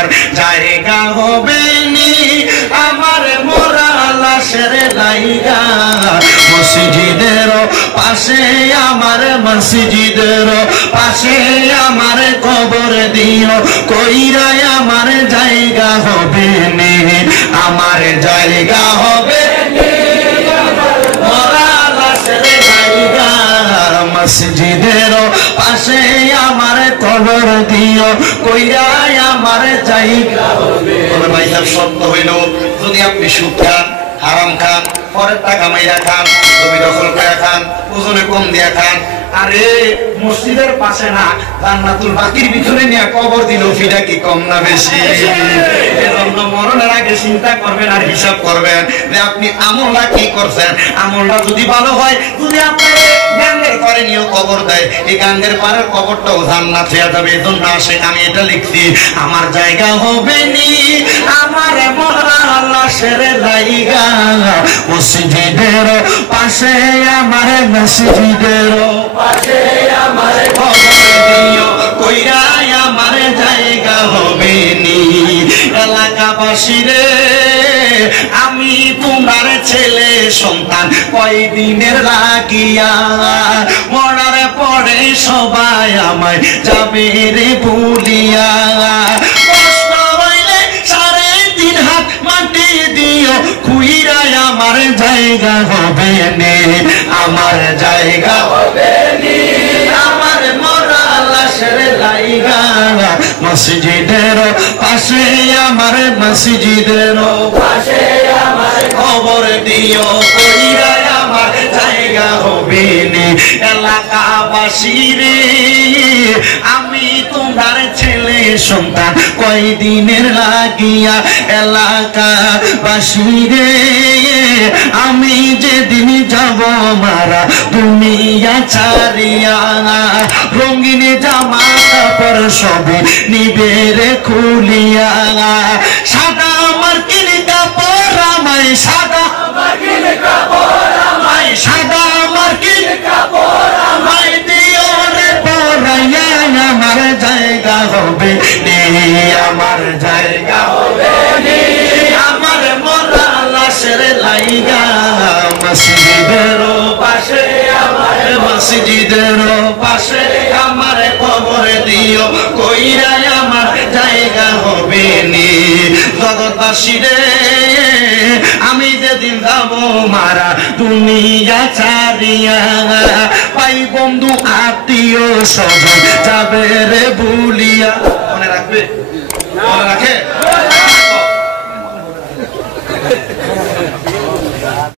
আমার জায়গা হবে নি আমার মরা লাশের লাইগা মসজিদের পাশে আমার মসজিদের পাশে আমার কবর দিও কইরা আমার জায়গা হবে নি আমার জায়গা হবে নি মরা লাশের লাইগা মসজিদের পাশে আমার কবর দিও কইরা আমার জায়গা হবে ভাই সত্য হইল যদি আপনি সুদ খান হারাম খান পরের টাকা মাইরা খান জমি দখল করে খান ওজনে কম দিয়া খান আরে মসজিদের পাশে না জান্নাতুল বাকির ভিতরে নিয়ে কবর দিল ফিটা কি কম না বেশি এজন্য মরণের আগে চিন্তা করবেন আর হিসাব করবেন যে আপনি আমলটা কি করছেন আমলটা যদি ভালো হয় যদি আপনাকে গাঙ্গের পারে নিয়ে কবর দেয় এই গাঙ্গের পারের কবরটাও জান্নাত হয়ে যাবে এজন্য আসে আমি এটা লিখছি আমার জায়গা হবে নি আমার মরা লাশের লাইগা মসজিদের পাশে আমার মসজিদের পাশে আমার কবর দিও কইরা আমার জায়গা হবে নি এলাকাবাসীরে আমি তোমার ছেলে সন্তান কয়দিনের লাগিয়া মরার পরে সবাই আমায় যাবে রে ভুলিয়া কষ্ট হইলে 3.5 হাত মাটি দিও কুইরা আমার জায়গা হবে নে আমার জায়গা হবে নে আমার মরা লাশের লাইগা মসজিদের পাশে আমার মসজিদের পাশে আমার কবর দিও কইরা আমার জায়গা হবে নে এলাকাবাসী রে আমি তোমার ছেলে সন্তান কয়দিনের লাগিয়া এলাকাবাসী রে আমি যেদিন যাব মারা দুনিয়া ছাড়িয়া রঙিন জামা কাপড় সবে নিবে রে খুলিয়া সাদা আমার কিনে কাপড় আমায় সাদা আমার কিনে কাপড় আমায় সাদা আমার কিনে কাপড় আমায় দিও রে পরাইয়া আমার জায়গা হবে নে আমার জায়গা হবে নে আমার মরা লাশের লাইগা মসজিদের পাশে আমার মসজিদের পাশে আমার কবর দিও কইরা আমার জায়গা হবে নি জগৎবাসী রে আমি যেদিন যাব মারা দুনিয়া ছাড়িয়া ভাই বন্ধু আত্মীয় স্বজন যাবে রে ভুলিয়া মনে রাখবে মনে রাখে